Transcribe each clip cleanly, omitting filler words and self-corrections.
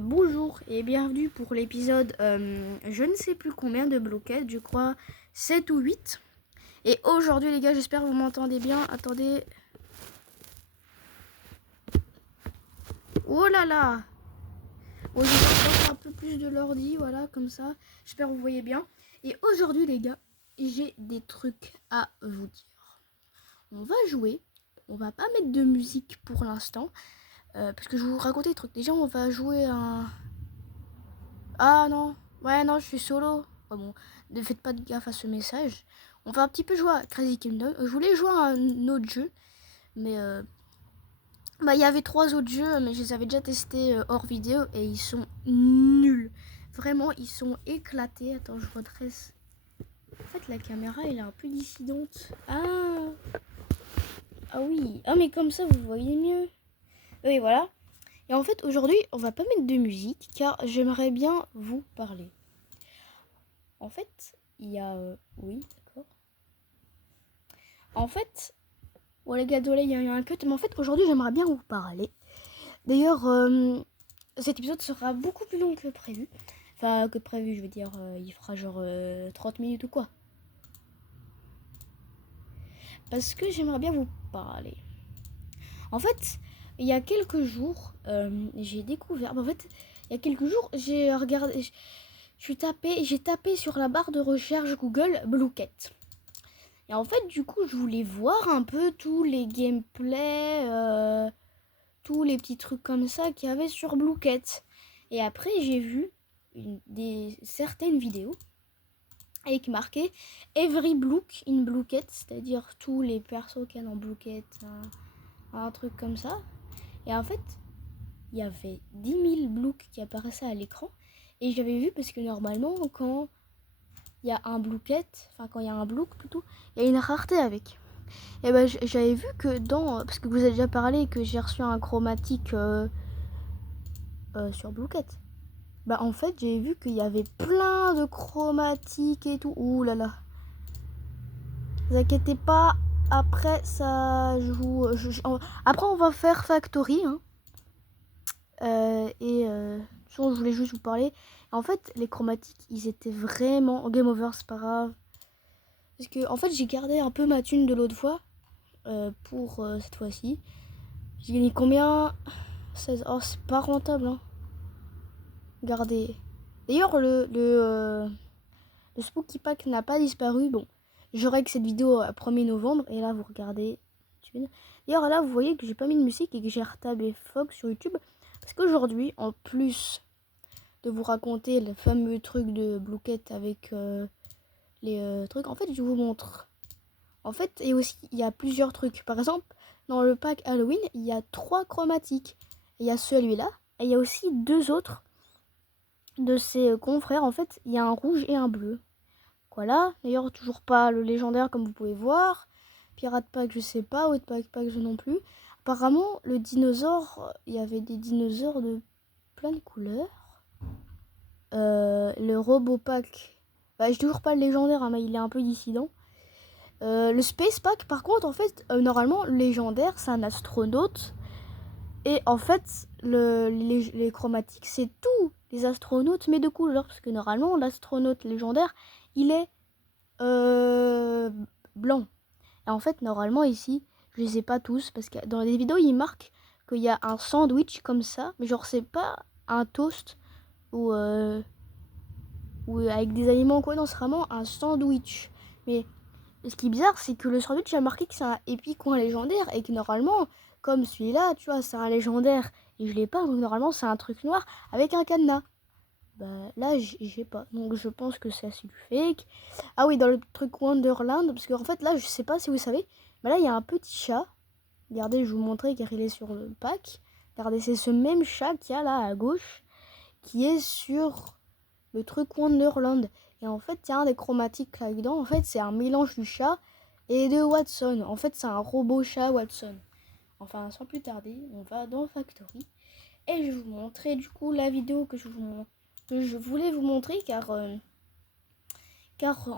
Bonjour et bienvenue pour l'épisode je ne sais plus combien de bloquettes, je crois 7 ou 8. Et aujourd'hui les gars, j'espère que vous m'entendez bien. Attendez. Oh là là. Bon, je vais approcher un peu plus de l'ordi, voilà, comme ça. J'espère que vous voyez bien. Et aujourd'hui les gars, j'ai des trucs à vous dire. On va jouer. On va pas mettre de musique pour l'instant. Parce que je vais vous raconter des trucs. Déjà on va jouer un... Ah non, ouais non, je suis solo. Oh, bon, ne faites pas de gaffe à ce message. On va un petit peu jouer à Crazy Kingdom. Je voulais jouer à un autre jeu, mais il y avait 3 autres jeux, mais je les avais déjà testés hors vidéo et ils sont nuls. Vraiment, ils sont éclatés. Attends, je redresse. En fait, la caméra, elle est un peu dissidente. Ah oui. Ah, mais comme ça, vous voyez mieux. Oui, voilà. Et en fait, aujourd'hui, on va pas mettre de musique, car j'aimerais bien vous parler. En fait, il y a... oui, d'accord. En fait, les gars, il y a un cut. Mais en fait, aujourd'hui, j'aimerais bien vous parler. D'ailleurs, cet épisode sera beaucoup plus long que prévu. Enfin, que prévu, je veux dire, il fera genre 30 minutes ou quoi. Parce que j'aimerais bien vous parler. En fait, il y a quelques jours, j'ai découvert... En fait, il y a quelques jours, j'ai regardé... J'ai tapé sur la barre de recherche Google Blooket. Et en fait, du coup, je voulais voir un peu tous les gameplays, tous les petits trucs comme ça qu'il y avait sur Blooket. Et après, j'ai vu certaines vidéos avec marqué Every Blook in Blooket, c'est-à-dire tous les persos qu'il y a dans Blooket, un truc comme ça. Et en fait, il y avait 10 000 Blooks qui apparaissaient à l'écran. Et j'avais vu parce que normalement, quand il y a un Blooket, enfin quand il y a un Blook plutôt, il y a une rareté avec. Et ben j'avais vu que parce que vous avez déjà parlé que j'ai reçu un chromatique sur Blooket. Bah en fait j'ai vu qu'il y avait plein de chromatiques et tout. Ouh là là. Ne vous inquiétez pas, après ça joue. Après on va faire Factory. Hein. Je voulais juste vous parler. En fait les chromatiques ils étaient vraiment... Game over, c'est pas grave. Parce que en fait j'ai gardé un peu ma thune de l'autre fois. Pour cette fois-ci. J'ai gagné combien? 16. Oh, c'est pas rentable. Hein. Regardez. D'ailleurs, le Spooky Pack n'a pas disparu. Bon, j'aurai que cette vidéo à 1er novembre. Et là, vous regardez. D'ailleurs, là, vous voyez que j'ai pas mis de musique et que j'ai retapé Fox sur YouTube. Parce qu'aujourd'hui, en plus de vous raconter le fameux truc de Blooket avec les trucs, en fait, je vous montre. En fait, et aussi, il y a plusieurs trucs. Par exemple, dans le pack Halloween, il y a 3 chromatiques. Il y a celui-là, et il y a aussi 2 autres de ses confrères. En fait, il y a un rouge et un bleu. Voilà. D'ailleurs, toujours pas le légendaire, comme vous pouvez voir. Pirate Pack, je sais pas. Haute Pack, je non plus. Apparemment, le dinosaure, il y avait des dinosaures de plein de couleurs. Le Robot Pack, j'ai toujours pas le légendaire, hein, mais il est un peu dissident. Le Space Pack, par contre, en fait, normalement, légendaire, c'est un astronaute. Et en fait, les chromatiques, c'est tous les astronautes, mais de couleur. Parce que normalement, l'astronaute légendaire, il est blanc. Et en fait, normalement, ici, je les ai pas tous. Parce que dans les vidéos, il marque qu'il y a un sandwich comme ça. Mais genre, c'est pas un toast ou avec des aliments quoi. Non, c'est vraiment un sandwich. Mais ce qui est bizarre, c'est que le sandwich a marqué que c'est un épique ou un légendaire et que normalement, comme celui-là, tu vois, c'est un légendaire et je l'ai pas, donc normalement c'est un truc noir avec un cadenas. Bah là, j'ai pas, donc je pense que c'est du fake. Ah oui, dans le truc Wonderland, parce qu'en fait là, je sais pas si vous savez, mais là il y a un petit chat. Regardez, je vais vous montrer car il est sur le pack. Regardez, c'est ce même chat qu'il y a là à gauche qui est sur le truc Wonderland. Et en fait, il y a un des chromatiques là-dedans. En fait, c'est un mélange du chat et de Watson. En fait, c'est un robot chat Watson. Enfin, sans plus tarder, on va dans Factory. Et je vais vous montrer du coup la vidéo que je voulais vous montrer car en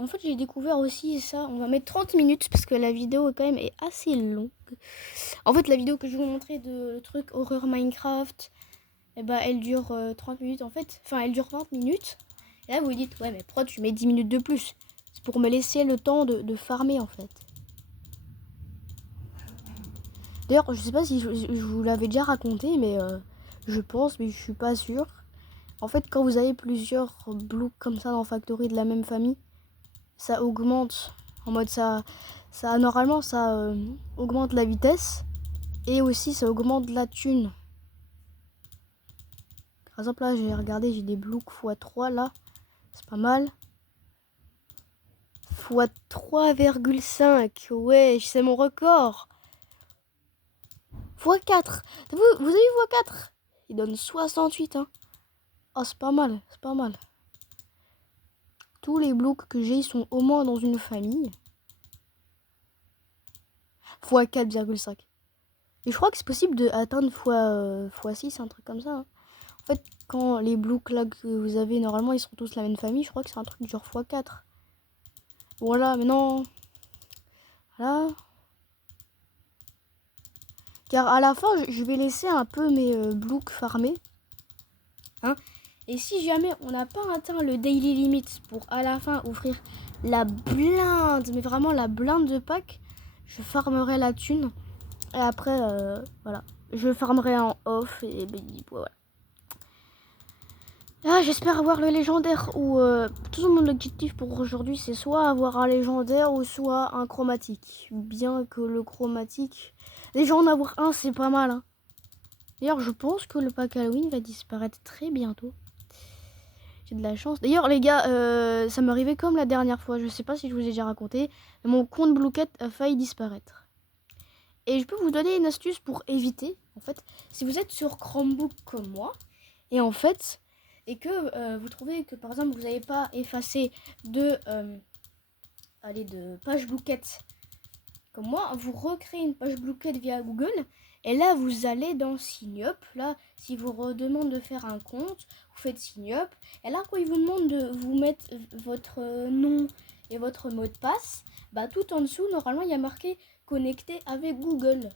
fait j'ai découvert aussi ça. On va mettre 30 minutes parce que la vidéo quand même est assez longue. En fait, la vidéo que je vais vous montrer de le truc horreur Minecraft, et bah elle dure 30 minutes en fait. Enfin, elle dure 20 minutes. Et là, vous vous dites, ouais, mais pourquoi tu mets 10 minutes de plus? C'est pour me laisser le temps de farmer en fait. D'ailleurs, je sais pas si je vous l'avais déjà raconté, mais je pense, mais je suis pas sûre. En fait, quand vous avez plusieurs blocks comme ça dans Factory de la même famille, ça augmente. En mode normalement, ça augmente la vitesse. Et aussi, ça augmente la thune. Par exemple, là, j'ai regardé, j'ai des blocks x3 là. C'est pas mal. X 3,5. Ouais, c'est mon record. x4. Vous avez vu x4? Il donne 68. Hein. Oh, c'est pas mal. C'est pas mal. Tous les blocs que j'ai, ils sont au moins dans une famille. x 4,5. Et je crois que c'est possible d'atteindre x6, un truc comme ça. Hein. En fait, quand les blocs là que vous avez, normalement, ils sont tous la même famille, je crois que c'est un truc genre x4. Voilà, maintenant... Voilà. Car à la fin, je vais laisser un peu mes blocks farmés. Hein. Et si jamais on n'a pas atteint le daily limit pour à la fin offrir la blinde, mais vraiment la blinde de pack, je farmerai la thune. Et après, voilà. Je farmerai en off et voilà. Ah, j'espère avoir le légendaire ou tout mon objectif pour aujourd'hui c'est soit avoir un légendaire ou soit un chromatique. Bien que le chromatique, déjà en avoir un c'est pas mal. Hein. D'ailleurs je pense que le pack Halloween va disparaître très bientôt. J'ai de la chance. D'ailleurs les gars, ça m'est arrivé comme la dernière fois. Je sais pas si je vous ai déjà raconté. Mais mon compte Bluecat a failli disparaître. Et je peux vous donner une astuce pour éviter. En fait, si vous êtes sur Chromebook comme moi, et en fait... et que vous trouvez que par exemple vous n'avez pas effacé de page Bluecat comme moi, vous recréez une page Bluecat via Google et là vous allez dans Sign Up. Là, si vous redemande de faire un compte, vous faites Sign Up et là quand il vous demande de vous mettre votre nom et votre mot de passe, bah tout en dessous normalement il y a marqué connecté avec Google.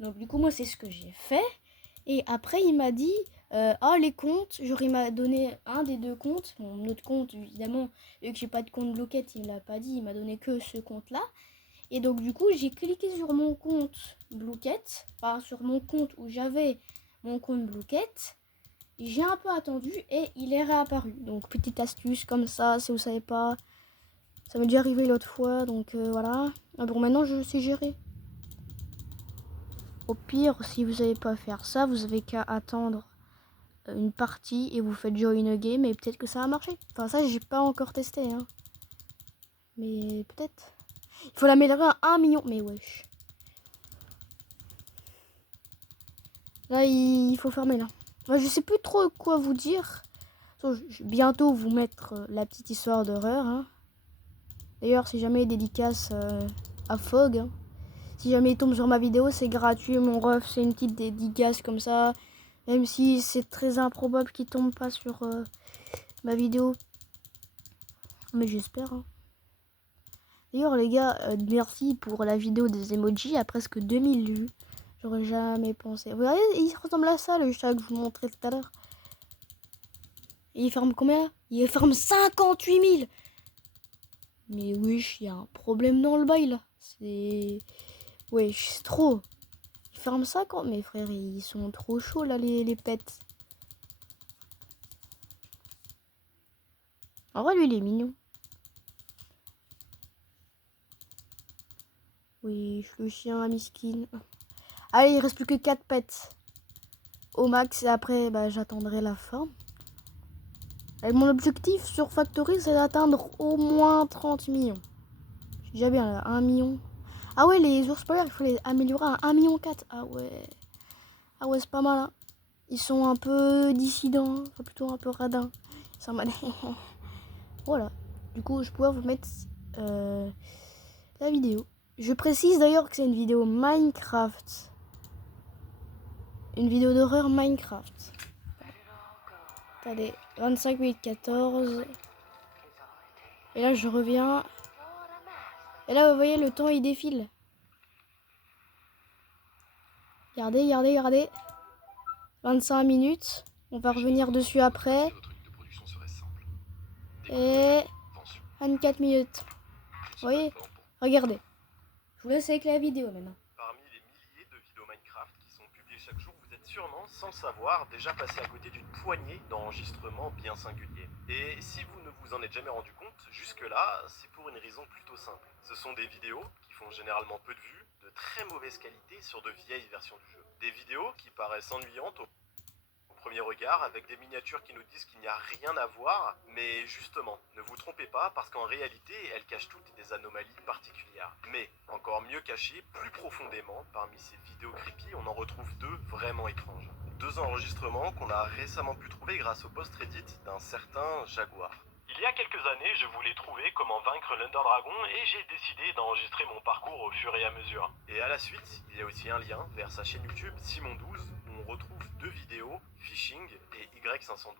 Donc du coup moi c'est ce que j'ai fait et après il m'a dit les comptes, genre il m'a donné un des deux comptes, mon autre compte évidemment, vu que j'ai pas de compte Bluecat, il me l'a pas dit, il m'a donné que ce compte là. Et donc du coup j'ai cliqué sur mon compte Bluecat, enfin sur mon compte où j'avais mon compte Bluecat, j'ai un peu attendu et il est réapparu. Donc petite astuce comme ça, si vous savez pas, ça m'est déjà arrivé l'autre fois, donc voilà. Ah bon maintenant je sais gérer. Au pire, si vous savez pas faire ça, vous avez qu'à attendre une partie et vous faites join a game et peut-être que ça a marché. Enfin ça j'ai pas encore testé hein. Mais peut-être. Il faut l'améliorer à 1 million. Mais wesh. Là il faut fermer là. Moi, je sais plus trop quoi vous dire. Je vais bientôt vous mettre la petite histoire d'horreur. Hein. D'ailleurs si jamais il dédicace à Fog. Hein. Si jamais il tombe sur ma vidéo c'est gratuit mon ref. C'est une petite dédicace comme ça. Même si c'est très improbable qu'il tombe pas sur ma vidéo. Mais j'espère. Hein. D'ailleurs les gars, merci pour la vidéo des emojis à presque 2000 vues. J'aurais jamais pensé. Vous voyez, il ressemble à ça le chat que je vous montrais tout à l'heure. Et il ferme combien? Il ferme 58 000. Mais wesh, il y a un problème dans le bail là. C'est... wesh, c'est trop. Il ferme 50. Mes frères, ils sont trop chauds là les pets. En vrai lui il est mignon. Oui, le chien à miskin. Allez, il reste plus que 4 pets. Au max, et après, bah, j'attendrai la fin. Et mon objectif sur Factory, c'est d'atteindre au moins 30 millions. J'ai déjà bien là, 1 million. Ah ouais, les ours polaires, il faut les améliorer à 1,4 million. Ah ouais. Ah ouais, c'est pas mal. Hein. Ils sont un peu dissidents, hein. Enfin plutôt un peu radins. Ils sont en mode... voilà. Du coup, je pourrais vous mettre la vidéo. Je précise d'ailleurs que c'est une vidéo Minecraft. Une vidéo d'horreur Minecraft. Attendez, 25 minutes 14. Et là, je reviens. Et là, vous voyez, le temps, il défile. Regardez, regardez, regardez. 25 minutes. On va revenir dessus après. Et 24 minutes. Vous voyez? Regardez. Je vous laisse avec la vidéo maintenant. Parmi les milliers de vidéos Minecraft qui sont publiées chaque jour, vous êtes sûrement, sans le savoir, déjà passé à côté d'une poignée d'enregistrements bien singuliers. Et si vous ne vous en êtes jamais rendu compte, jusque-là, c'est pour une raison plutôt simple. Ce sont des vidéos qui font généralement peu de vues, de très mauvaise qualité sur de vieilles versions du jeu. Des vidéos qui paraissent ennuyantes au premier regard, avec des miniatures qui nous disent qu'il n'y a rien à voir, mais justement, ne vous trompez pas, parce qu'en réalité, elles cachent toutes des anomalies particulières. Mais, encore mieux cachées, plus profondément, parmi ces vidéos creepy, on en retrouve deux vraiment étranges. Deux enregistrements qu'on a récemment pu trouver grâce au post Reddit d'un certain Jaguar. Il y a quelques années, je voulais trouver comment vaincre l'Under Dragon et j'ai décidé d'enregistrer mon parcours au fur et à mesure. Et à la suite, il y a aussi un lien vers sa chaîne YouTube Simon12 où on retrouve deux vidéos, Phishing et Y512.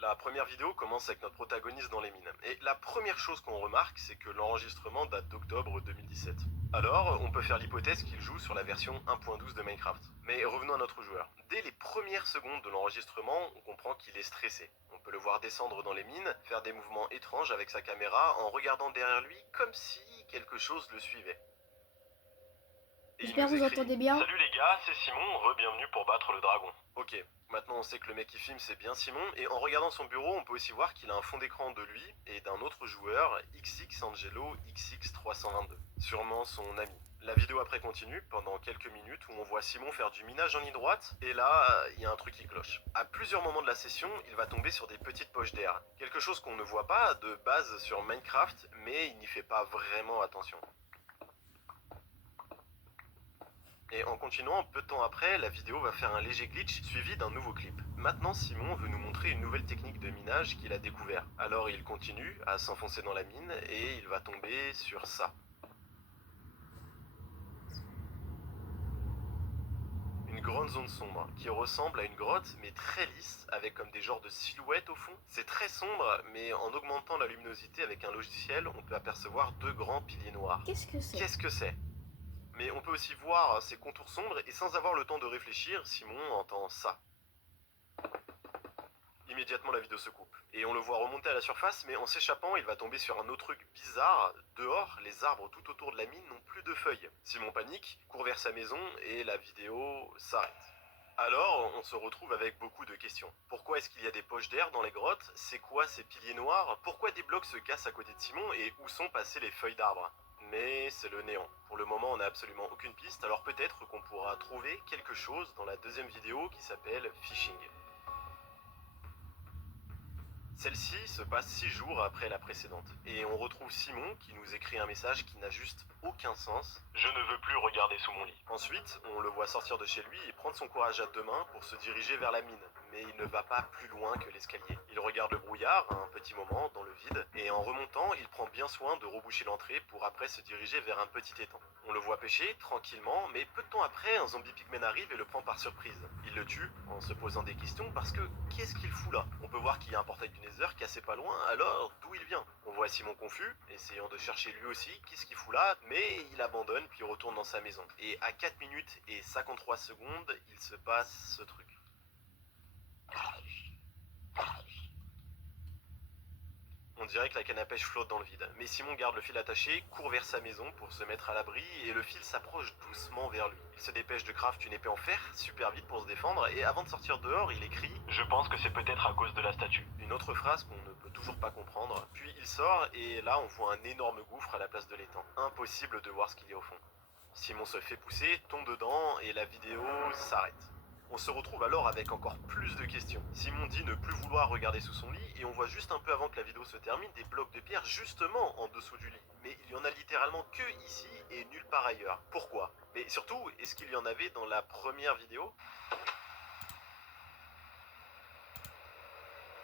La première vidéo commence avec notre protagoniste dans les mines. Et la première chose qu'on remarque, c'est que l'enregistrement date d'octobre 2017. Alors, on peut faire l'hypothèse qu'il joue sur la version 1.12 de Minecraft. Mais revenons à notre joueur. Dès les premières secondes de l'enregistrement, on comprend qu'il est stressé. On peut le voir descendre dans les mines, faire des mouvements étranges avec sa caméra en regardant derrière lui comme si quelque chose le suivait. J'espère que vous entendez bien. Salut les gars, c'est Simon, re-bienvenue pour battre le dragon. Ok, maintenant on sait que le mec qui filme c'est bien Simon, et en regardant son bureau on peut aussi voir qu'il a un fond d'écran de lui et d'un autre joueur, XXAngelo XX322, sûrement son ami. La vidéo après continue pendant quelques minutes où on voit Simon faire du minage en ligne droite, et là, il y a un truc qui cloche. À plusieurs moments de la session, il va tomber sur des petites poches d'air. Quelque chose qu'on ne voit pas de base sur Minecraft, mais il n'y fait pas vraiment attention. Et en continuant, peu de temps après, la vidéo va faire un léger glitch suivi d'un nouveau clip. Maintenant, Simon veut nous montrer une nouvelle technique de minage qu'il a découvert. Alors il continue à s'enfoncer dans la mine et il va tomber sur ça. Une grande zone sombre qui ressemble à une grotte mais très lisse avec comme des genres de silhouettes au fond. C'est très sombre mais en augmentant la luminosité avec un logiciel, on peut apercevoir deux grands piliers noirs. Qu'est-ce que c'est? Qu'est-ce que c'est ? Mais on peut aussi voir ces contours sombres et sans avoir le temps de réfléchir, Simon entend ça. Immédiatement la vidéo se coupe et on le voit remonter à la surface, mais en s'échappant il va tomber sur un autre truc bizarre. Dehors, les arbres tout autour de la mine n'ont plus de feuilles. Simon panique, court vers sa maison et la vidéo s'arrête. Alors, on se retrouve avec beaucoup de questions. Pourquoi est-ce qu'il y a des poches d'air dans les grottes? C'est quoi ces piliers noirs? Pourquoi des blocs se cassent à côté de Simon? Et où sont passées les feuilles d'arbres? Mais c'est le néant. Pour le moment, on n'a absolument aucune piste, alors peut-être qu'on pourra trouver quelque chose dans la deuxième vidéo qui s'appelle Phishing. Celle-ci se passe 6 jours après la précédente, et on retrouve Simon qui nous écrit un message qui n'a juste aucun sens. Je ne veux plus regarder sous mon lit. Ensuite, on le voit sortir de chez lui et prendre son courage à deux mains pour se diriger vers la mine, mais il ne va pas plus loin que l'escalier. Il regarde le brouillard un petit moment dans le vide, et en remontant, il prend bien soin de reboucher l'entrée pour après se diriger vers un petit étang. On le voit pêcher tranquillement, mais peu de temps après, un zombie pigman arrive et le prend par surprise. Il le tue en se posant des questions parce que qu'est-ce qu'il fout là? On peut voir qu'il y a un portail du Nether cassé pas loin, alors d'où il vient? On voit Simon confus, essayant de chercher lui aussi qu'est-ce qu'il fout là, mais il abandonne puis retourne dans sa maison. Et à 4 minutes et 53 secondes, il se passe ce truc. On dirait que la canne à pêche flotte dans le vide, mais Simon garde le fil attaché, court vers sa maison pour se mettre à l'abri, et le fil s'approche doucement vers lui. Il se dépêche de craft une épée en fer, super vite pour se défendre, et avant de sortir dehors, il écrit « Je pense que c'est peut-être à cause de la statue ». Une autre phrase qu'on ne peut toujours pas comprendre, puis il sort, et là on voit un énorme gouffre à la place de l'étang. Impossible de voir ce qu'il y a au fond. Simon se fait pousser, tombe dedans, et la vidéo s'arrête. On se retrouve alors avec encore plus de questions. Simon dit ne plus vouloir regarder sous son lit et on voit juste un peu avant que la vidéo se termine des blocs de pierre justement en dessous du lit. Mais il y en a littéralement que ici et nulle part ailleurs. Pourquoi? Mais surtout, est-ce qu'il y en avait dans la première vidéo?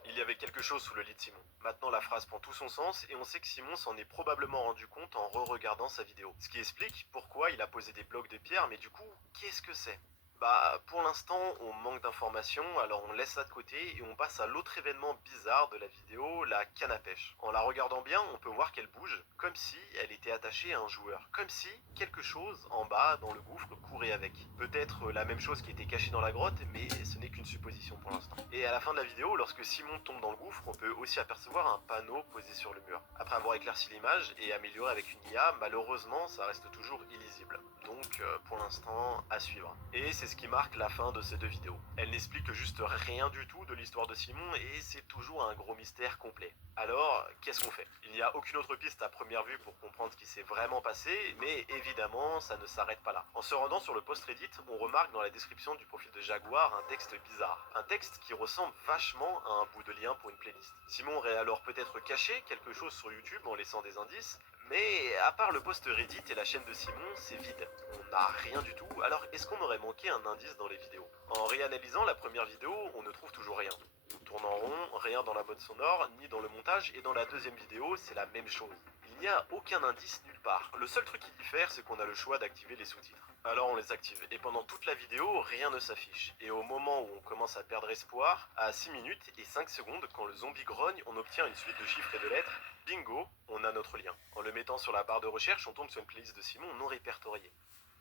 Il y avait quelque chose sous le lit de Simon. Maintenant la phrase prend tout son sens et on sait que Simon s'en est probablement rendu compte en re-regardant sa vidéo. Ce qui explique pourquoi il a posé des blocs de pierre, mais du coup, qu'est-ce que c'est? Bah, pour l'instant, on manque d'informations, alors on laisse ça de côté et on passe à l'autre événement bizarre de la vidéo, la canne à pêche. En la regardant bien, on peut voir qu'elle bouge, comme si elle était attachée à un joueur, comme si quelque chose en bas dans le gouffre courait avec. Peut-être la même chose qui était cachée dans la grotte, mais ce n'est qu'une supposition pour l'instant. Et à la fin de la vidéo, lorsque Simon tombe dans le gouffre, on peut aussi apercevoir un panneau posé sur le mur. Après avoir éclairci l'image et amélioré avec une IA, malheureusement, ça reste toujours illisible. Donc, pour l'instant, à suivre. Et c'est ce qui marque la fin de ces deux vidéos. Elle n'explique juste rien du tout de l'histoire de Simon et c'est toujours un gros mystère complet. Alors, qu'est-ce qu'on fait? Il n'y a aucune autre piste à première vue pour comprendre ce qui s'est vraiment passé, mais évidemment, ça ne s'arrête pas là. En se rendant sur le post Reddit, on remarque dans la description du profil de Jaguar un texte bizarre. Un texte qui ressemble vachement à un bout de lien pour une playlist. Simon aurait alors peut-être caché quelque chose sur YouTube en laissant des indices, mais à part le post Reddit et la chaîne de Simon, c'est vide. On n'a rien du tout, alors est-ce qu'on aurait manqué un indice dans les vidéos? En réanalysant la première vidéo, on ne trouve toujours rien. On tourne en rond, rien dans la bande sonore, ni dans le montage, et dans la deuxième vidéo, c'est la même chose. Il n'y a aucun indice nulle part. Le seul truc qui diffère, c'est qu'on a le choix d'activer les sous-titres. Alors on les active, et pendant toute la vidéo, rien ne s'affiche. Et au moment où on commence à perdre espoir, à 6 minutes et 5 secondes, quand le zombie grogne, on obtient une suite de chiffres et de lettres. Bingo, on a notre lien. En le mettant sur la barre de recherche, on tombe sur une playlist de Simon non répertoriée.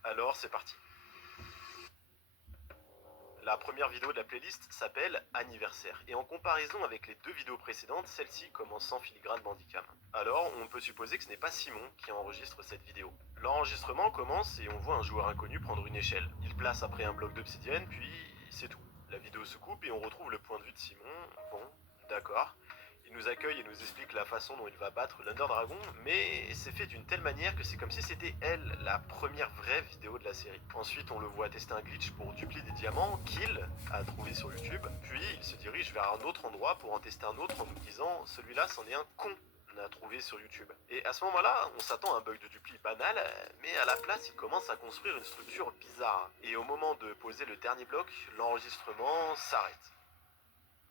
Alors c'est parti. La première vidéo de la playlist s'appelle Anniversaire, et en comparaison avec les deux vidéos précédentes, celle-ci commence sans filigrane bandicam. Alors, on peut supposer que ce n'est pas Simon qui enregistre cette vidéo. L'enregistrement commence et on voit un joueur inconnu prendre une échelle. Il place après un bloc d'obsidienne, puis c'est tout. La vidéo se coupe et on retrouve le point de vue de Simon. Bon, d'accord. Il nous accueille et nous explique la façon dont il va battre l'Under Dragon, mais c'est fait d'une telle manière que c'est comme si c'était elle, la première vraie vidéo de la série. Ensuite, on le voit tester un glitch pour dupliquer des diamants qu'il a trouvé sur YouTube, puis il se dirige vers un autre endroit pour en tester un autre en nous disant « celui-là, c'en est un con » a trouvé sur YouTube. Et à ce moment-là, on s'attend à un bug de dupli banal, mais à la place, il commence à construire une structure bizarre. Et au moment de poser le dernier bloc, l'enregistrement s'arrête.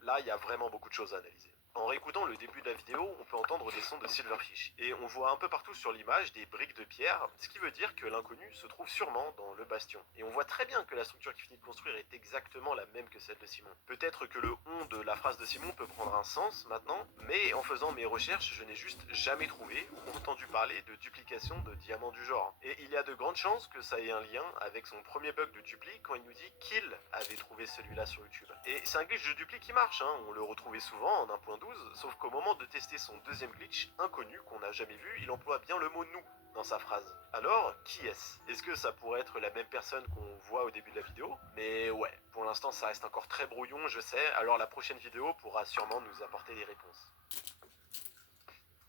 Là, il y a vraiment beaucoup de choses à analyser. En réécoutant le début de la vidéo, on peut entendre des sons de Silverfish. Et on voit un peu partout sur l'image des briques de pierre, ce qui veut dire que l'inconnu se trouve sûrement dans le bastion. Et on voit très bien que la structure qu'il finit de construire est exactement la même que celle de Simon. Peut-être que le on de la phrase de Simon peut prendre un sens maintenant, mais en faisant mes recherches, je n'ai juste jamais trouvé ou entendu parler de duplication de diamants du genre. Et il y a de grandes chances que ça ait un lien avec son premier bug de dupli quand il nous dit qu'il avait trouvé celui-là sur YouTube. Et c'est un glitch de dupli qui marche, hein. On le retrouvait souvent en 1.12, sauf qu'au moment de tester son deuxième glitch, inconnu, qu'on n'a jamais vu, il emploie bien le mot nous dans sa phrase. Alors, qui est-ce? Est-ce que ça pourrait être la même personne qu'on voit au début de la vidéo? Mais ouais, pour l'instant ça reste encore très brouillon, je sais, alors la prochaine vidéo pourra sûrement nous apporter des réponses.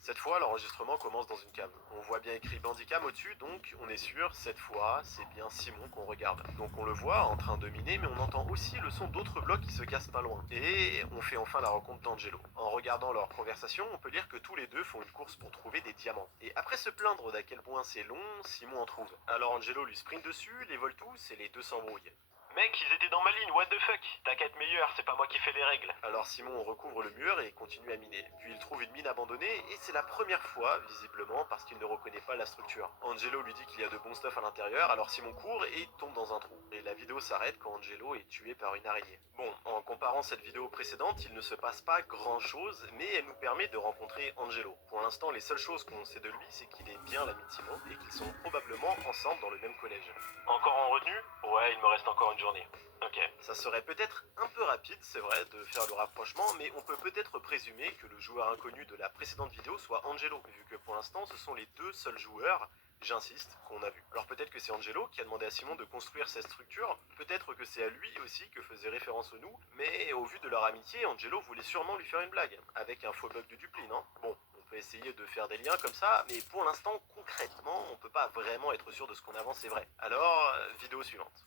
Cette fois, l'enregistrement commence dans une cave. On voit bien écrit Bandicam au-dessus, donc on est sûr, cette fois, c'est bien Simon qu'on regarde. Donc on le voit en train de miner, mais on entend aussi le son d'autres blocs qui se cassent pas loin. Et on fait enfin la rencontre d'Angelo. En regardant leur conversation, on peut lire que tous les deux font une course pour trouver des diamants. Et après se plaindre d'à quel point c'est long, Simon en trouve. Alors Angelo lui sprint dessus, les vole tous et les deux s'embrouillent. Mec, ils étaient dans ma ligne, what the fuck? T'as qu'à être meilleur, c'est pas moi qui fais les règles. Alors Simon recouvre le mur et continue à miner. Puis il trouve une mine abandonnée et c'est la première fois, visiblement, parce qu'il ne reconnaît pas la structure. Angelo lui dit qu'il y a de bons stuff à l'intérieur, alors Simon court et tombe dans un trou. Et la vidéo s'arrête quand Angelo est tué par une araignée. Bon, en comparant cette vidéo précédente, il ne se passe pas grand chose, mais elle nous permet de rencontrer Angelo. Pour l'instant, les seules choses qu'on sait de lui, c'est qu'il est bien l'ami de Simon et qu'ils sont probablement ensemble dans le même collège. Encore en retenue? Ouais, il me reste encore une journée. Ok. Ça serait peut-être un peu rapide, c'est vrai, de faire le rapprochement, mais on peut peut-être présumer que le joueur inconnu de la précédente vidéo soit Angelo, vu que pour l'instant ce sont les deux seuls joueurs, j'insiste, qu'on a vu. Alors peut-être que c'est Angelo qui a demandé à Simon de construire cette structure, peut-être que c'est à lui aussi que faisait référence nous, mais au vu de leur amitié, Angelo voulait sûrement lui faire une blague, avec un faux bug de dupli, non? Bon, on peut essayer de faire des liens comme ça, mais pour l'instant, concrètement, on peut pas vraiment être sûr de ce qu'on avance est vrai. Alors, vidéo suivante.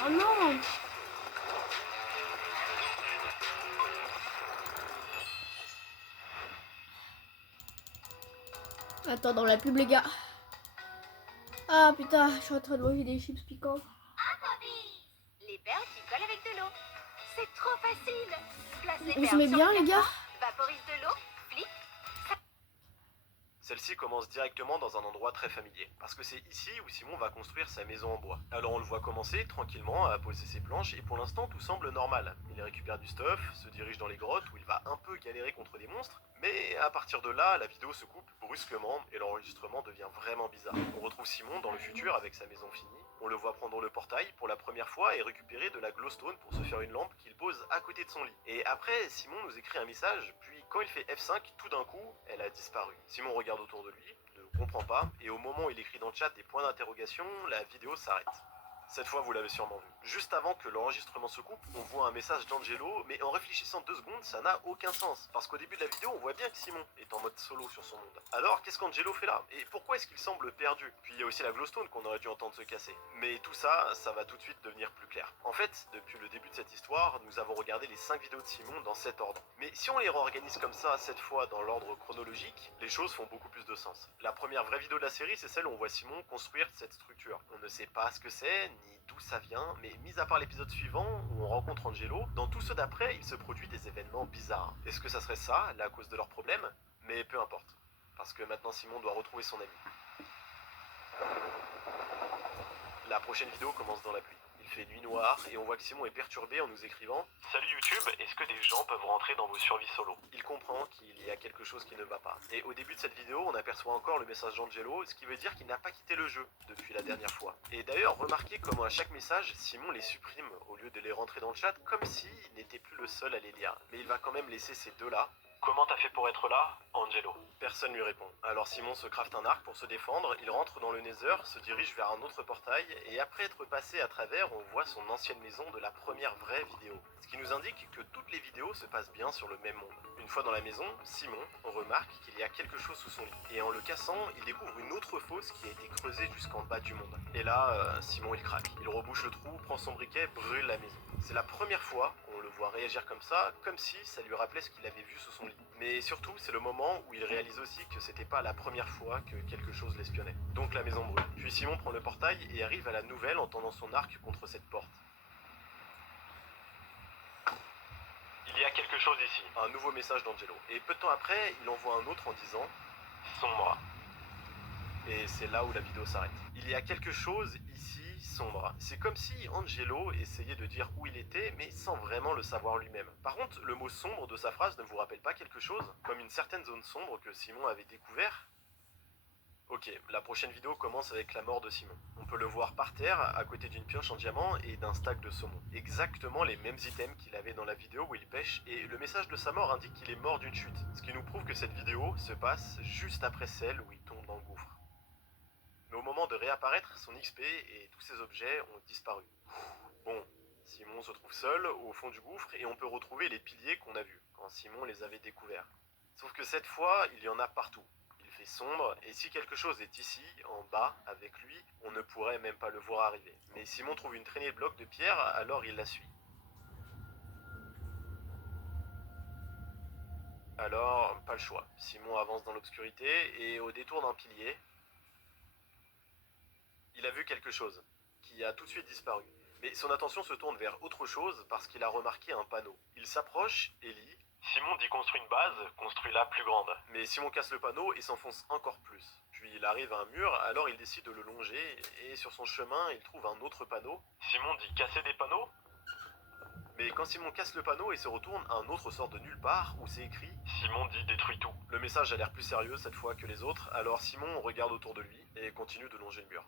Oh non! Attends, dans la pub, les gars. Ah putain, je suis en train de manger des chips piquants. Les perles qui collent avec de l'eau. C'est trop facile. Place les On se perles met sur bien, le les gars? carton, vaporise de l'eau, flic. Celle-ci commence directement dans un endroit très familier, parce que c'est ici où Simon va construire sa maison en bois. Alors on le voit commencer tranquillement à poser ses planches, et pour l'instant tout semble normal. Il récupère du stuff, se dirige dans les grottes où il va un peu galérer contre des monstres, mais à partir de là, la vidéo se coupe brusquement et l'enregistrement devient vraiment bizarre. On retrouve Simon dans le futur avec sa maison finie, on le voit prendre le portail pour la première fois et récupérer de la glowstone pour se faire une lampe qu'il pose à côté de son lit. Et après, Simon nous écrit un message, puis quand il fait F5, tout d'un coup, elle a disparu. Simon regarde autour de lui, ne comprend pas, et au moment où il écrit dans le chat des points d'interrogation, la vidéo s'arrête. Cette fois, vous l'avez sûrement vu. Juste avant que l'enregistrement se coupe, on voit un message d'Angelo, mais en réfléchissant 2 secondes, ça n'a aucun sens. Parce qu'au début de la vidéo, on voit bien que Simon est en mode solo sur son monde. Alors, qu'est-ce qu'Angelo fait là? Et pourquoi est-ce qu'il semble perdu? Puis il y a aussi la glowstone qu'on aurait dû entendre se casser. Mais tout ça, ça va tout de suite devenir plus clair. En fait, depuis le début de cette histoire, nous avons regardé les 5 vidéos de Simon dans cet ordre. Mais si on les réorganise comme ça, cette fois dans l'ordre chronologique, les choses font beaucoup plus de sens. La première vraie vidéo de la série, c'est celle où on voit Simon construire cette structure. On ne sait pas ce que c'est, ni d'où ça vient, mais mis à part l'épisode suivant où on rencontre Angelo, dans tous ceux d'après, il se produit des événements bizarres. Est-ce que ça serait ça, la cause de leurs problèmes? Mais peu importe, parce que maintenant Simon doit retrouver son ami. La prochaine vidéo commence dans la pluie. Il fait nuit noire et on voit que Simon est perturbé en nous écrivant « Salut YouTube, est-ce que des gens peuvent rentrer dans vos survies solo ?» Il comprend qu'il y a quelque chose qui ne va pas. Et au début de cette vidéo, on aperçoit encore le message d'Angelo, ce qui veut dire qu'il n'a pas quitté le jeu depuis la dernière fois. Et d'ailleurs, remarquez comment à chaque message, Simon les supprime au lieu de les rentrer dans le chat, comme s'il n'était plus le seul à les lire. Mais il va quand même laisser ces deux-là. Comment t'as fait pour être là, Angelo? Personne lui répond. Alors Simon se crafte un arc pour se défendre, il rentre dans le Nether, se dirige vers un autre portail, et après être passé à travers, on voit son ancienne maison de la première vraie vidéo. Ce qui nous indique que toutes les vidéos se passent bien sur le même monde. Une fois dans la maison, Simon remarque qu'il y a quelque chose sous son lit. Et en le cassant, il découvre une autre fosse qui a été creusée jusqu'en bas du monde. Et là, Simon il craque. Il rebouche le trou, prend son briquet, brûle la maison. C'est la première fois qu'on le voit réagir comme si ça lui rappelait ce qu'il avait vu sous son lit. Mais surtout, c'est le moment où il réalise aussi que c'était pas la première fois que quelque chose l'espionnait. Donc la maison brûle. Puis Simon prend le portail et arrive à la nouvelle en tendant son arc contre cette porte. Il y a quelque chose ici. Un nouveau message d'Angelo. Et peu de temps après, il envoie un autre en disant « Sombre ». Et c'est là où la vidéo s'arrête. Il y a quelque chose ici sombre. C'est comme si Angelo essayait de dire où il était, mais sans vraiment le savoir lui-même. Par contre, le mot sombre de sa phrase ne vous rappelle pas quelque chose? Comme une certaine zone sombre que Simon avait découvert? Ok, la prochaine vidéo commence avec la mort de Simon. On peut le voir par terre, à côté d'une pioche en diamant et d'un stack de saumon. Exactement les mêmes items qu'il avait dans la vidéo où il pêche, et le message de sa mort indique qu'il est mort d'une chute. Ce qui nous prouve que cette vidéo se passe juste après celle où il tombe dans le gouffre. Mais au moment de réapparaître, son XP et tous ses objets ont disparu. Bon, Simon se trouve seul au fond du gouffre et on peut retrouver les piliers qu'on a vus quand Simon les avait découverts. Sauf que cette fois, il y en a partout. Il fait sombre et si quelque chose est ici, en bas, avec lui, on ne pourrait même pas le voir arriver. Mais Simon trouve une traînée de blocs de pierre, alors il la suit. Alors, pas le choix. Simon avance dans l'obscurité et au détour d'un pilier, il a vu quelque chose, qui a tout de suite disparu. Mais son attention se tourne vers autre chose parce qu'il a remarqué un panneau. Il s'approche et lit « Simon dit construis une base, construis-la plus grande ». Mais Simon casse le panneau et s'enfonce encore plus. Puis il arrive à un mur, alors il décide de le longer, et sur son chemin, il trouve un autre panneau. Simon dit « casser des panneaux ?» Mais quand Simon casse le panneau et se retourne, un autre sort de nulle part où c'est écrit « Simon dit détruis tout ». Le message a l'air plus sérieux cette fois que les autres, alors Simon regarde autour de lui et continue de longer le mur.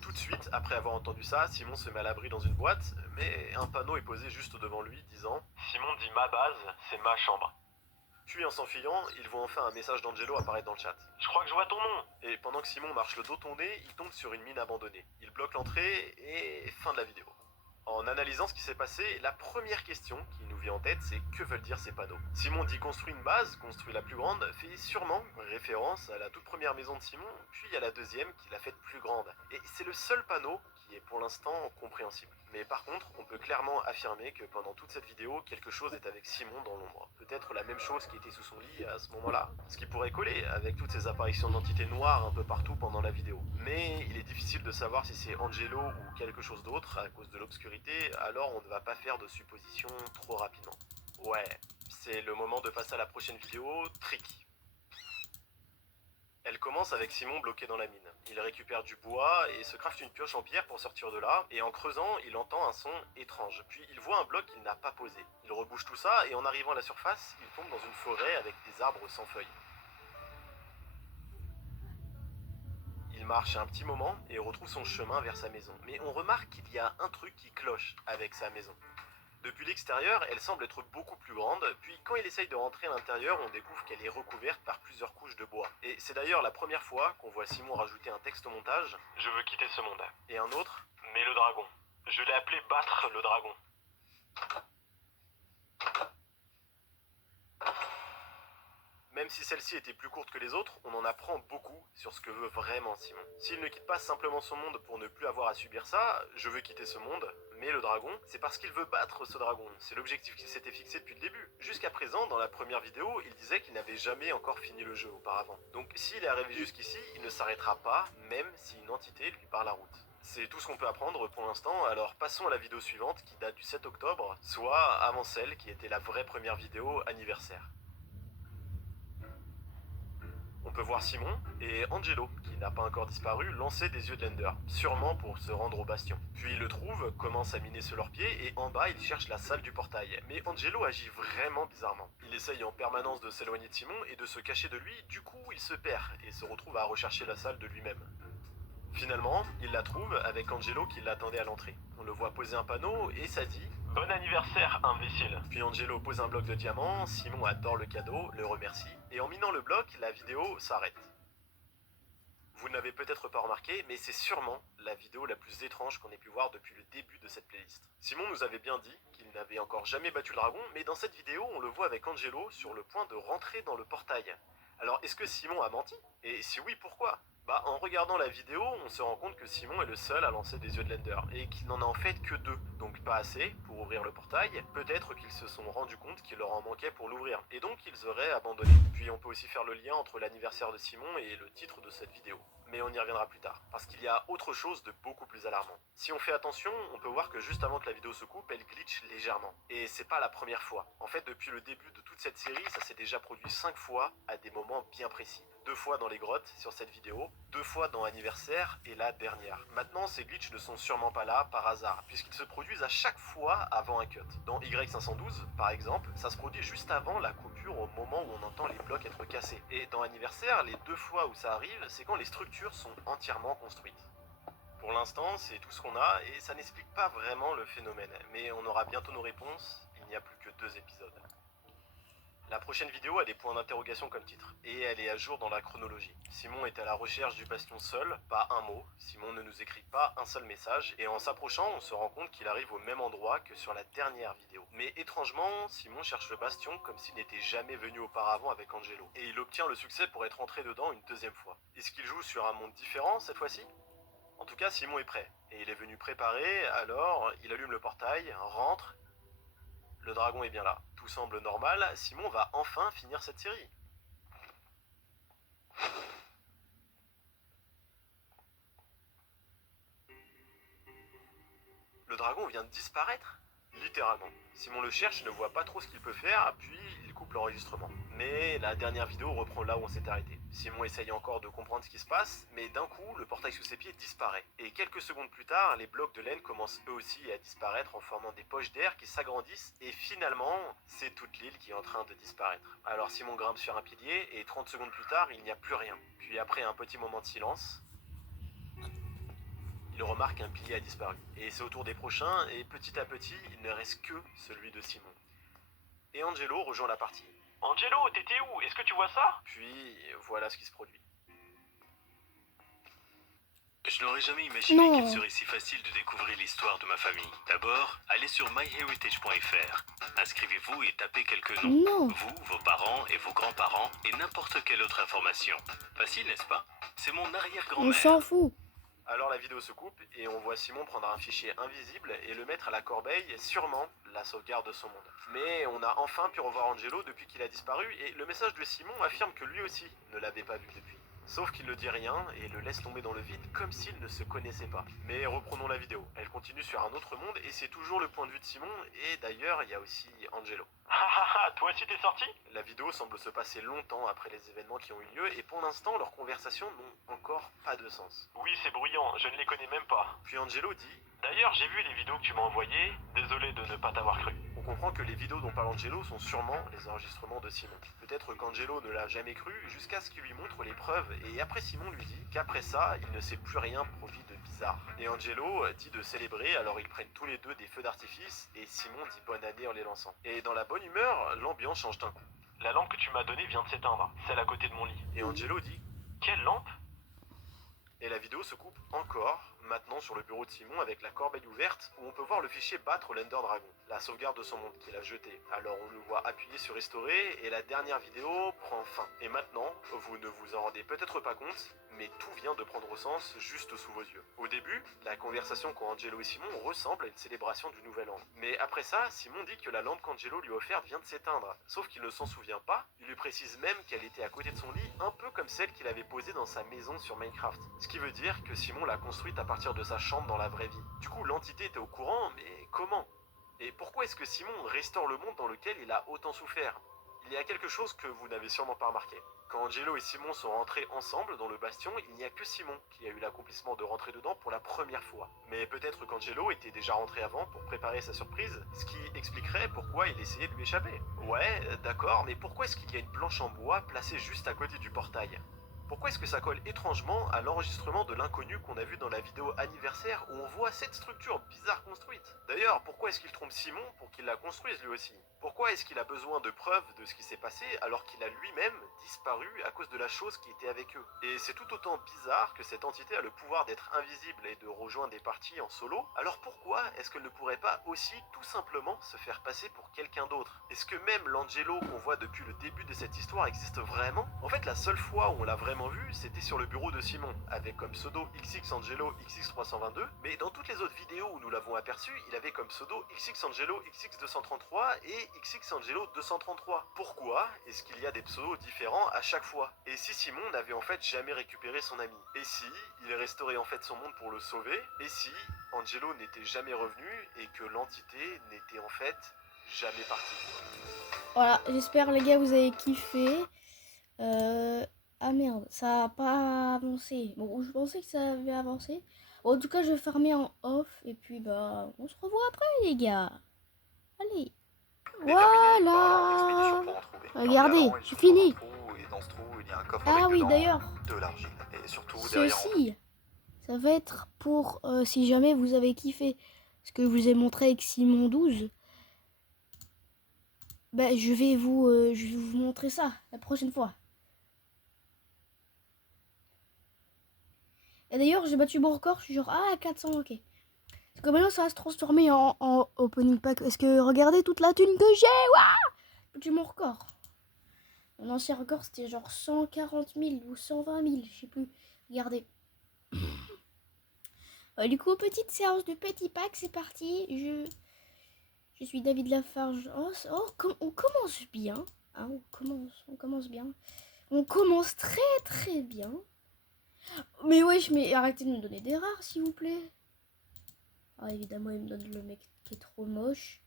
Tout de suite, après avoir entendu ça, Simon se met à l'abri dans une boîte, mais un panneau est posé juste devant lui disant « Simon dit ma base, c'est ma chambre ». Puis en s'enfuyant, il voit enfin un message d'Angelo apparaître dans le chat. « Je crois que je vois ton nom !» Et pendant que Simon marche le dos tourné, il tombe sur une mine abandonnée. Il bloque l'entrée et fin de la vidéo. En analysant ce qui s'est passé, la première question qui nous vient en tête, c'est que veulent dire ces panneaux? Simon dit construit une base, construit la plus grande, fait sûrement référence à la toute première maison de Simon, puis à la deuxième qui l'a faite plus grande. Et c'est le seul panneau qui qui est pour l'instant compréhensible. Mais par contre, on peut clairement affirmer que pendant toute cette vidéo, quelque chose est avec Simon dans l'ombre. Peut-être la même chose qui était sous son lit à ce moment-là. Ce qui pourrait coller avec toutes ces apparitions d'entités noires un peu partout pendant la vidéo. Mais il est difficile de savoir si c'est Angelo ou quelque chose d'autre à cause de l'obscurité, alors on ne va pas faire de suppositions trop rapidement. Ouais, c'est le moment de passer à la prochaine vidéo, Trick. Elle commence avec Simon bloqué dans la mine. Il récupère du bois et se crafte une pioche en pierre pour sortir de là, et en creusant, il entend un son étrange. Puis il voit un bloc qu'il n'a pas posé. Il rebouche tout ça, et en arrivant à la surface, il tombe dans une forêt avec des arbres sans feuilles. Il marche un petit moment et retrouve son chemin vers sa maison. Mais on remarque qu'il y a un truc qui cloche avec sa maison. Depuis l'extérieur, elle semble être beaucoup plus grande, puis quand il essaye de rentrer à l'intérieur, on découvre qu'elle est recouverte par plusieurs couches de bois. Et c'est d'ailleurs la première fois qu'on voit Simon rajouter un texte au montage « Je veux quitter ce monde ». Et un autre « Mais le dragon ». Je l'ai appelé « Battre le dragon ». Même si celle-ci était plus courte que les autres, on en apprend beaucoup sur ce que veut vraiment Simon. S'il ne quitte pas simplement son monde pour ne plus avoir à subir ça, je veux quitter ce monde, mais le dragon, c'est parce qu'il veut battre ce dragon. C'est l'objectif qu'il s'était fixé depuis le début. Jusqu'à présent, dans la première vidéo, il disait qu'il n'avait jamais encore fini le jeu auparavant. Donc s'il est arrivé jusqu'ici, il ne s'arrêtera pas, même si une entité lui barre la route. C'est tout ce qu'on peut apprendre pour l'instant, alors passons à la vidéo suivante qui date du 7 octobre, soit avant celle qui était la vraie première vidéo anniversaire. On peut voir Simon et Angelo, qui n'a pas encore disparu, lancer des yeux de l'Ender, sûrement pour se rendre au bastion. Puis il le trouve, commence à miner sur leurs pieds et en bas il cherche la salle du portail. Mais Angelo agit vraiment bizarrement. Il essaye en permanence de s'éloigner de Simon et de se cacher de lui, du coup il se perd et se retrouve à rechercher la salle de lui-même. Finalement, il la trouve avec Angelo qui l'attendait à l'entrée. On le voit poser un panneau et ça dit « Bon anniversaire, imbécile !» Puis Angelo pose un bloc de diamants, Simon adore le cadeau, le remercie, et en minant le bloc, la vidéo s'arrête. Vous ne l'avez peut-être pas remarqué, mais c'est sûrement la vidéo la plus étrange qu'on ait pu voir depuis le début de cette playlist. Simon nous avait bien dit qu'il n'avait encore jamais battu le dragon, mais dans cette vidéo, on le voit avec Angelo sur le point de rentrer dans le portail. Alors, est-ce que Simon a menti? Et si oui, pourquoi? En regardant la vidéo, on se rend compte que Simon est le seul à lancer des yeux de l'Ender, et qu'il n'en a en fait que 2, donc pas assez pour ouvrir le portail. Peut-être qu'ils se sont rendus compte qu'il leur en manquait pour l'ouvrir, et donc ils auraient abandonné. Puis on peut aussi faire le lien entre l'anniversaire de Simon et le titre de cette vidéo. Mais on y reviendra plus tard, parce qu'il y a autre chose de beaucoup plus alarmant. Si on fait attention, on peut voir que juste avant que la vidéo se coupe, elle glitch légèrement. Et c'est pas la première fois. En fait, depuis le début de toute cette série, ça s'est déjà produit 5 fois à des moments bien précis. 2 fois dans les grottes sur cette vidéo, 2 fois dans Anniversaire et la dernière. Maintenant, ces glitches ne sont sûrement pas là par hasard, puisqu'ils se produisent à chaque fois avant un cut. Dans Y512, par exemple, ça se produit juste avant la coupure au moment où on entend les blocs être cassés. Et dans Anniversaire, les 2 fois où ça arrive, c'est quand les structures sont entièrement construites. Pour l'instant, c'est tout ce qu'on a et ça n'explique pas vraiment le phénomène. Mais on aura bientôt nos réponses, il n'y a plus que 2 épisodes. La prochaine vidéo a des points d'interrogation comme titre, et elle est à jour dans la chronologie. Simon est à la recherche du bastion seul, pas un mot, Simon ne nous écrit pas un seul message, et en s'approchant, on se rend compte qu'il arrive au même endroit que sur la dernière vidéo. Mais étrangement, Simon cherche le bastion comme s'il n'était jamais venu auparavant avec Angelo, et il obtient le succès pour être entré dedans une 2e fois. Est-ce qu'il joue sur un monde différent cette fois-ci? En tout cas, Simon est prêt, et il est venu préparé, alors il allume le portail, rentre. Le dragon est bien là. Tout semble normal, Simon va enfin finir cette série. Le dragon vient de disparaître? Littéralement. Simon le cherche, ne voit pas trop ce qu'il peut faire, puis il coupe l'enregistrement. Mais la dernière vidéo reprend là où on s'est arrêté. Simon essaye encore de comprendre ce qui se passe, mais d'un coup, le portail sous ses pieds disparaît. Et quelques secondes plus tard, les blocs de laine commencent eux aussi à disparaître en formant des poches d'air qui s'agrandissent, et finalement, c'est toute l'île qui est en train de disparaître. Alors Simon grimpe sur un pilier, et 30 secondes plus tard, il n'y a plus rien. Puis après un petit moment de silence, il remarque qu'un pilier a disparu. Et c'est au tour des prochains, et petit à petit, il ne reste que celui de Simon. Et Angelo rejoint la partie. Angelo, t'étais où? Est-ce que tu vois ça? Puis, voilà ce qui se produit. Je n'aurais jamais imaginé Non. qu'il serait si facile de découvrir l'histoire de ma famille. D'abord, allez sur myheritage.fr. Inscrivez-vous et tapez quelques noms. Non. Vous, vos parents et vos grands-parents et n'importe quelle autre information. Facile, n'est-ce pas? C'est mon On arrière-grand-mère. s'en fout. Alors la vidéo se coupe et on voit Simon prendre un fichier invisible et le mettre à la corbeille, sûrement la sauvegarde de son monde. Mais on a enfin pu revoir Angelo depuis qu'il a disparu et le message de Simon affirme que lui aussi ne l'avait pas vu depuis. Sauf qu'il ne dit rien et le laisse tomber dans le vide comme s'ils ne se connaissaient pas. Mais reprenons la vidéo. Elle continue sur un autre monde et c'est toujours le point de vue de Simon et d'ailleurs il y a aussi Angelo. Toi aussi t'es sorti? La vidéo semble se passer longtemps après les événements qui ont eu lieu et pour l'instant leurs conversations n'ont encore pas de sens. Oui c'est bruyant, je ne les connais même pas. Puis Angelo dit: D'ailleurs j'ai vu les vidéos que tu m'as envoyées, désolé de ne pas t'avoir cru. On comprend que les vidéos dont parle Angelo sont sûrement les enregistrements de Simon. Peut-être qu'Angelo ne l'a jamais cru jusqu'à ce qu'il lui montre les preuves et après Simon lui dit qu'après ça, il ne s'est plus rien produit de bizarre. Et Angelo dit de célébrer, alors ils prennent tous les deux des feux d'artifice et Simon dit bonne année en les lançant. Et dans la bonne humeur, l'ambiance change d'un coup. La lampe que tu m'as donnée vient de s'éteindre, celle à côté de mon lit. Et Angelo dit: Quelle lampe? Et la vidéo se coupe encore, maintenant sur le bureau de Simon avec la corbeille ouverte où on peut voir le fichier battre l'Ender Dragon, la sauvegarde de son monde qu'il a jeté. Alors on le voit appuyer sur restaurer et la dernière vidéo prend fin. Et maintenant, vous ne vous en rendez peut-être pas compte, mais tout vient de prendre sens juste sous vos yeux. Au début, la conversation qu'ont Angelo et Simon ressemble à une célébration du nouvel an. Mais après ça, Simon dit que la lampe qu'Angelo lui a offerte vient de s'éteindre, sauf qu'il ne s'en souvient pas, il lui précise même qu'elle était à côté de son lit, un peu comme celle qu'il avait posée dans sa maison sur Minecraft. Ce qui veut dire que Simon l'a construite à partir de sa chambre dans la vraie vie. Du coup, l'entité était au courant, mais comment? Et pourquoi est-ce que Simon restaure le monde dans lequel il a autant souffert? Il y a quelque chose que vous n'avez sûrement pas remarqué. Quand Angelo et Simon sont rentrés ensemble dans le bastion, il n'y a que Simon qui a eu l'accomplissement de rentrer dedans pour la première fois. Mais peut-être qu'Angelo était déjà rentré avant pour préparer sa surprise, ce qui expliquerait pourquoi il essayait de lui échapper. Ouais, d'accord, mais pourquoi est-ce qu'il y a une planche en bois placée juste à côté du portail? Pourquoi est-ce que ça colle étrangement à l'enregistrement de l'inconnu qu'on a vu dans la vidéo anniversaire où on voit cette structure bizarre construite? D'ailleurs, pourquoi est-ce qu'il trompe Simon pour qu'il la construise lui aussi? Pourquoi est-ce qu'il a besoin de preuves de ce qui s'est passé alors qu'il a lui-même disparu à cause de la chose qui était avec eux? Et c'est tout autant bizarre que cette entité a le pouvoir d'être invisible et de rejoindre des parties en solo, alors pourquoi est-ce qu'elle ne pourrait pas aussi tout simplement se faire passer pour quelqu'un d'autre? Est-ce que même l'Angelo qu'on voit depuis le début de cette histoire existe vraiment? En fait, la seule fois où on l'a vraiment vu, c'était sur le bureau de Simon, avec comme pseudo XXAngelo XX322, mais dans toutes les autres vidéos où nous l'avons aperçu, il avait comme pseudo XXAngelo XX233 et XXAngelo 233. Pourquoi est-ce qu'il y a des pseudos différents à chaque fois? Et si Simon n'avait en fait jamais récupéré son ami? Et si il restaurait en fait son monde pour le sauver? Et si Angelo n'était jamais revenu et que l'entité n'était en fait jamais partie? Voilà, j'espère les gars vous avez kiffé. Ah merde, ça a pas avancé. Bon, je pensais que ça avait avancé. Bon, en tout cas, je vais fermer en off et puis bah on se revoit après les gars. Allez. Voilà. Regardez, c'est fini. Ah oui, d'ailleurs. Ceci, ça va être pour si jamais vous avez kiffé ce que je vous ai montré avec Simon 12. Ben, je vais vous montrer ça la prochaine fois. Et d'ailleurs, j'ai battu mon record, je suis genre, 400, ok. Parce que maintenant, ça va se transformer en opening pack. Parce que regardez toute la thune que j'ai, waouh! J'ai battu mon record. Mon ancien record, c'était genre 140 000 ou 120 000, je sais plus. Regardez. Du coup, petite séance de petit pack, c'est parti. Je suis David Lafarge. On commence bien. Hein, on commence bien. On commence très très bien. Mais wesh, mais arrêtez de me donner des rares, s'il vous plaît. Ah, évidemment, il me donne le mec qui est trop moche.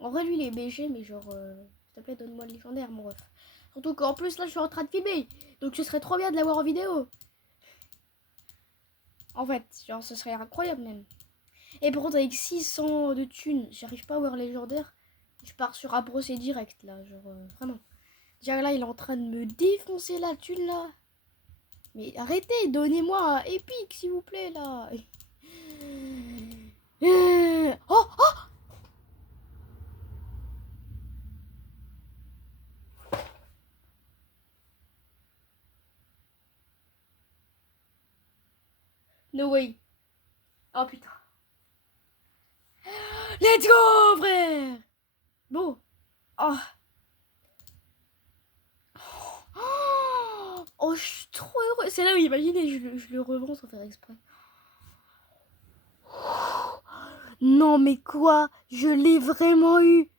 En vrai, lui, il est BG, mais genre, s'il te plaît, donne-moi le légendaire, mon ref. Surtout qu'en plus, là, je suis en train de filmer. Donc, ce serait trop bien de l'avoir en vidéo. En fait, genre, ce serait incroyable, même. Et par contre, avec 600 de thunes, j'arrive pas à avoir légendaire. Je pars sur un procès direct, là, genre, vraiment. Déjà, là, il est en train de me défoncer la thune, là. Mais arrêtez, donnez-moi un épique, s'il vous plaît, là. Oh, oh! No way. Oh, putain. Let's go, frère! Bon. Oh. Oh, je suis trop heureux. C'est là où imaginez, je le revends sans faire exprès. Non mais quoi? Je l'ai vraiment eu.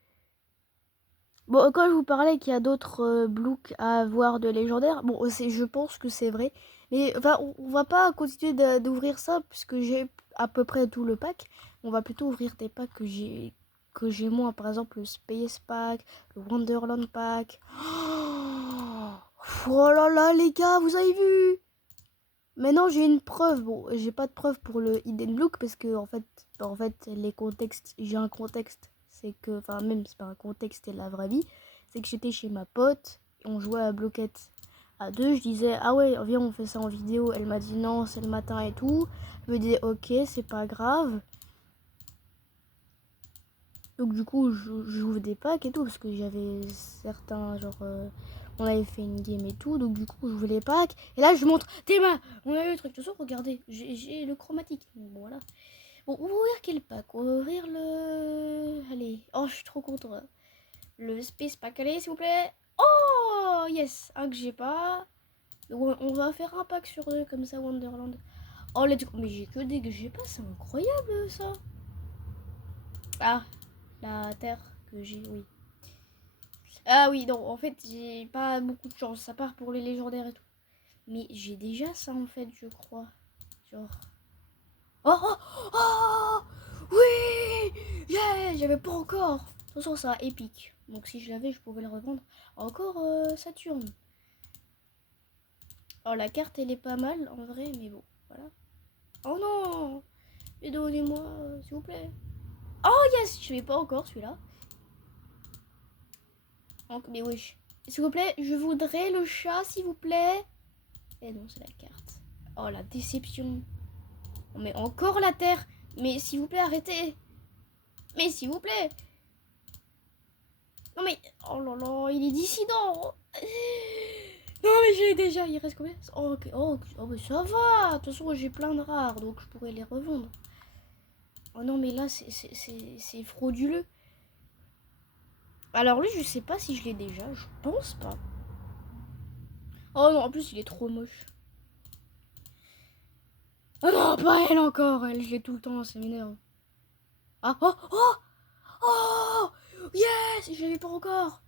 Bon, quand je vous parlais qu'il y a d'autres Blooks à avoir de légendaires, bon, je pense que c'est vrai. Mais enfin, on va pas continuer d'ouvrir ça puisque j'ai à peu près tout le pack. On va plutôt ouvrir des packs que j'ai moi, par exemple le Space Pack, le Wonderland Pack. Oh là là les gars, vous avez vu? Maintenant j'ai une preuve. Bon, j'ai pas de preuve pour le Hidden Blook parce que en fait les contextes, j'ai un contexte. C'est que, enfin même c'est pas un contexte, c'est la vraie vie. C'est que j'étais chez ma pote, on jouait à Bloquette à deux. Je disais ah ouais viens on fait ça en vidéo. Elle m'a dit non c'est le matin et tout. Je me disais ok c'est pas grave. Donc du coup j'ouvre des packs et tout parce que j'avais certains genre on avait fait une game et tout, donc du coup j'ouvre les packs et là je montre Théma, on a eu le truc de toute regardez, j'ai le chromatique. Bon voilà. Bon on va ouvrir quel pack? On va ouvrir le allez, oh je suis trop content. Le Space Pack, allez s'il vous plaît. Oh yes, un que j'ai pas. Donc, on va faire un pack sur deux comme ça Wonderland. Oh let's go, mais j'ai que des que j'ai pas, c'est incroyable ça. Ah la terre que j'ai, oui. Ah oui, non, en fait, j'ai pas beaucoup de chance, à part pour les légendaires et tout. Mais j'ai déjà ça, en fait, je crois. Genre... Oh, oh, oh oui yeah, j'avais pas encore. De toute façon, ça épique. Donc si je l'avais, je pouvais le revendre. Encore Saturne. Alors la carte, elle est pas mal, en vrai, mais bon, voilà. Oh non. Mais donnez-moi, s'il vous plaît. Oh yes, je l'ai pas encore, celui-là. Mais wesh. S'il vous plaît, je voudrais le chat, s'il vous plaît. Eh non, c'est la carte. Oh, la déception. On met encore la terre. Mais s'il vous plaît, arrêtez. Mais s'il vous plaît. Non mais... Oh là là, il est dissident. Non mais j'ai déjà... Il reste combien? Oh, ok. Oh, mais ça va. De toute façon, j'ai plein de rares, donc je pourrais les revendre. Oh non, mais là, c'est frauduleux. Alors lui, je sais pas si je l'ai déjà. Je pense pas. Oh non, en plus, il est trop moche. Oh non, pas elle encore. Elle, je l'ai tout le temps, ça m'énerve. Ah, oh, oh, oh, yes, je l'avais pas encore.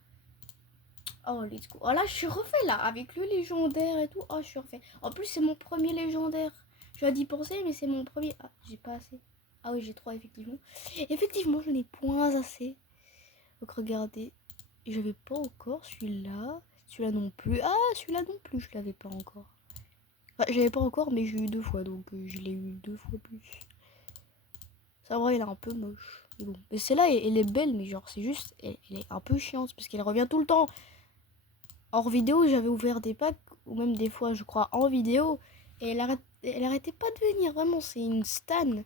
Oh, let's go. Oh là, je suis refait là, avec le légendaire et tout. Oh, je suis refait. En plus, c'est mon premier légendaire. Je dois d'y penser, mais c'est mon premier. Ah, j'ai pas assez. Ah oui, j'ai 3, effectivement. Effectivement, je n'ai point assez. Donc, regardez. J'avais pas encore celui-là. Celui-là non plus. Ah, celui-là non plus, je l'avais pas encore. Enfin, j'avais pas encore, mais j'ai eu 2 fois, donc je l'ai eu 2 fois plus. Ça vrai, elle est un peu moche. Mais bon. Mais celle-là, elle est belle, mais genre, c'est juste, elle est un peu chiante parce qu'elle revient tout le temps. Hors vidéo, j'avais ouvert des packs, ou même des fois, je crois, en vidéo, et elle arrêtait pas de venir. Vraiment, c'est une stan.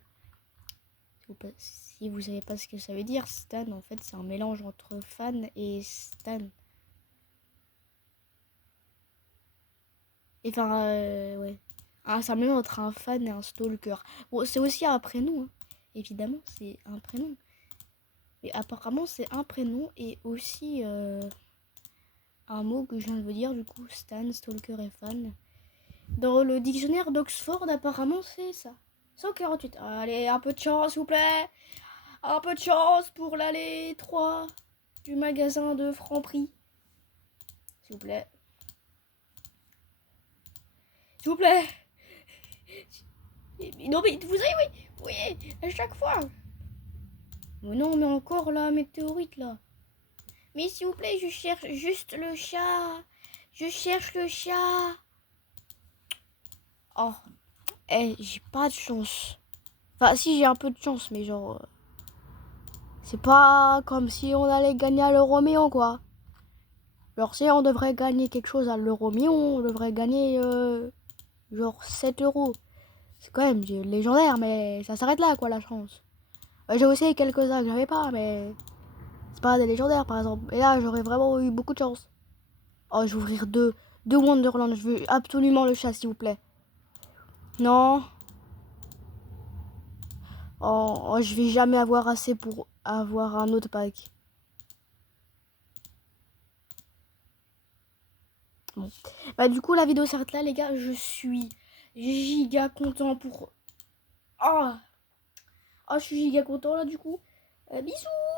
Si vous savez pas ce que ça veut dire, stan, en fait, c'est un mélange entre fan et stan. Enfin, ouais. Ah, c'est un mélange entre un fan et un stalker. Bon, c'est aussi un prénom, hein. Évidemment, c'est un prénom. Mais apparemment, c'est un prénom et aussi un mot que je viens de vous dire, du coup, stan, stalker et fan. Dans le dictionnaire d'Oxford, apparemment, c'est ça. 148. Allez, un peu de chance, s'il vous plaît. Un peu de chance pour l'allée 3 du magasin de Franprix. S'il vous plaît. S'il vous plaît. Non, mais vous savez, oui, à chaque fois. Mais non, mais encore la météorite, là. Mais s'il vous plaît, je cherche juste le chat. Je cherche le chat. Oh. J'ai pas de chance. Enfin, si, j'ai un peu de chance, mais genre... c'est pas comme si on allait gagner à l'euro million, quoi. Genre, si on devrait gagner quelque chose à l'euro million, on devrait gagner... genre 7 euros. C'est quand même légendaire, mais ça s'arrête là, quoi, la chance. J'ai aussi quelques-uns que j'avais pas, mais... c'est pas des légendaires, par exemple. Et là, j'aurais vraiment eu beaucoup de chance. Oh, je vais ouvrir deux Wonderland. Je veux absolument le chat, s'il vous plaît. Non. Oh, je vais jamais avoir assez pour avoir un autre pack. Bon. Bah, du coup, la vidéo s'arrête là, les gars. Je suis giga content pour... Oh, Oh, je suis giga content là du coup. Bisous.